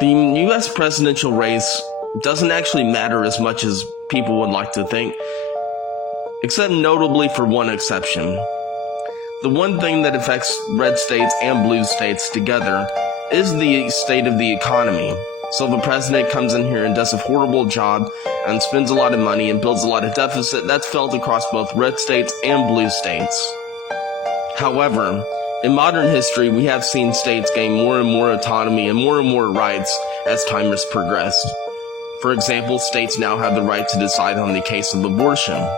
The U.S. presidential race doesn't actually matter as much as people would like to think, except notably for one exception. The one thing that affects red states and blue states together is the state of the economy. So if a president comes in here and does a horrible job and spends a lot of money and builds a lot of deficit, that's felt across both red states and blue states. However, in modern history, we have seen states gain more and more autonomy and more rights as time has progressed. For example, states now have the right to decide on the case of abortion.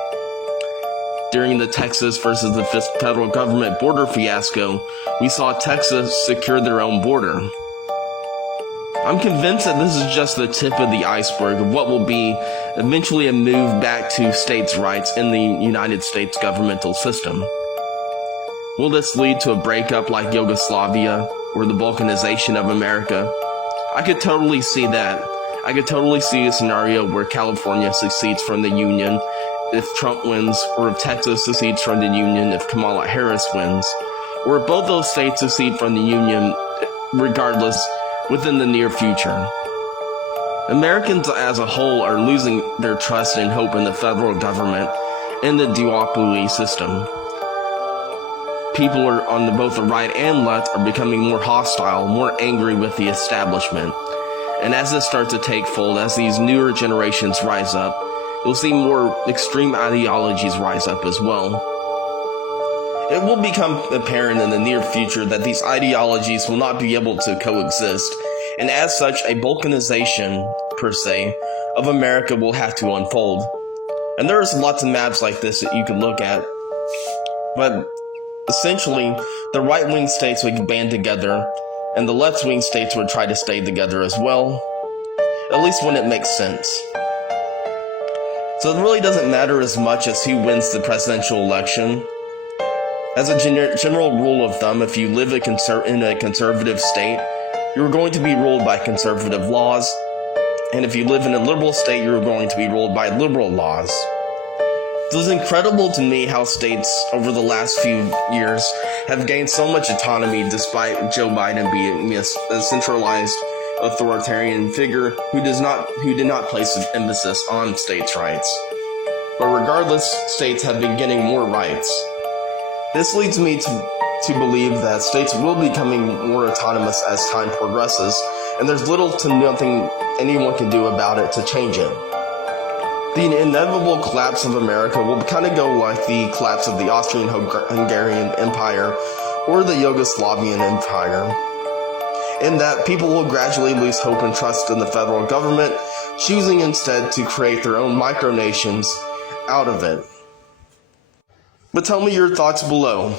During the Texas versus the federal government border fiasco, we saw Texas secure their own border. I'm convinced that this is just the tip of the iceberg of what will be eventually a move back to states' rights in the United States governmental system. Will this lead to a breakup like Yugoslavia or the balkanization of America? I could totally see that. I could totally see a scenario where California secedes from the Union if Trump wins, or if Texas secedes from the Union if Kamala Harris wins, or if both those states secede from the Union regardless within the near future. Americans as a whole are losing their trust and hope in the federal government and the duopoly system. People are on both the right and left are becoming more hostile, more angry with the establishment. And as this starts to take fold, as these newer generations rise up, you'll see more extreme ideologies rise up as well. It will become apparent in the near future that these ideologies will not be able to coexist, and as such, a balkanization, per se, of America will have to unfold. And there's lots of maps like this that you can look at, but essentially, the right-wing states would band together, and the left-wing states would try to stay together as well, at least when it makes sense. So it really doesn't matter as much as who wins the presidential election. As a general rule of thumb, if you live in a conservative state, you're going to be ruled by conservative laws, and if you live in a liberal state, you're going to be ruled by liberal laws. It was incredible to me how states over the last few years have gained so much autonomy despite Joe Biden being a centralized authoritarian figure who did not place an emphasis on states' rights. But regardless, states have been getting more rights. This leads me to believe that states will be becoming more autonomous as time progresses, and there's little to nothing anyone can do about it to change it. The inevitable collapse of America will kind of go like the collapse of the Austrian-Hungarian Empire or the Yugoslavian Empire, in that people will gradually lose hope and trust in the federal government, choosing instead to create their own micronations out of it. But tell me your thoughts below.